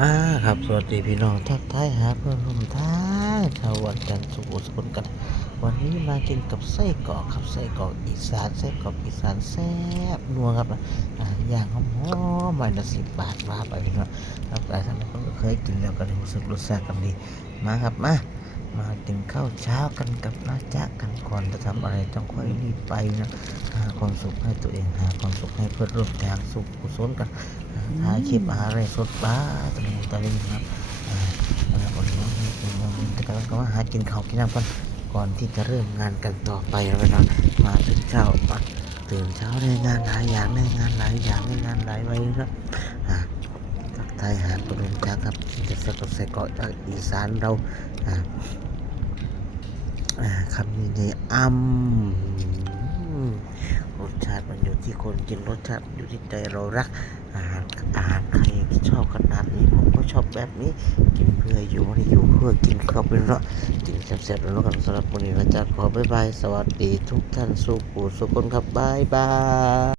มาครับสวัสดีพี่น้องทักทายหาเพื่อนร่วมทาชาววันจันทร์สุขสกุลกัน วันนี้มากินกับไส้กรอกครับไส้กรอกอีสานไส้กรอกอีสานแซ่บนัวครับอ่าอย่างหอมหอมใบละสิบบาทมาไปพี่น้องครับหลายท่านก็เคยกินแล้วก็ได้รู้สึกรสชาติกันดีมาครับมามากินข้าวเช้ากันกับน้าจ๊ะกันก่อนจะทำอะไรต้องค่อยรีบไปนะหาความสุขให้ตัวเองหาความสุขให้เพื่อนร่วมทางสุขกุศลกัน หาคลิปหาอะไรสดบ้าตรงนี้ตอนนี้นะครับอ่าแล้ววันนี้ผมจะกำลังก็ว่าหากินข้าวกินน้ำกันก่อนที่จะเริ่มงานกันต่อไปแล้วนะมาตื่นเช้ามาตื่นเช้าในงานหลายอย่างในงานหลายอย่างในงานหลายวัยครับอ่าทักทายหาประดุมจักครับจะสะกดใส่เกาะจากอีสานเราคำนี้ในอ้ำรสชาติมันอยู่ที่คนกินรสชาติอยู่ที่ใจเรารัก อาหารอาหารใครชอบขนาดนี้ผมก็ชอบแบบนี้ กินเพื่ออยู่ไม่ได้อยู่เพื่อกินเข้าไปเนาะกินแซ่บๆแล้วกันสำหรับวันนี้นะจ๊ะขอบ๊ายบาย สวัสดีทุกท่านสุขูสุขคนครับบ๊ายบาย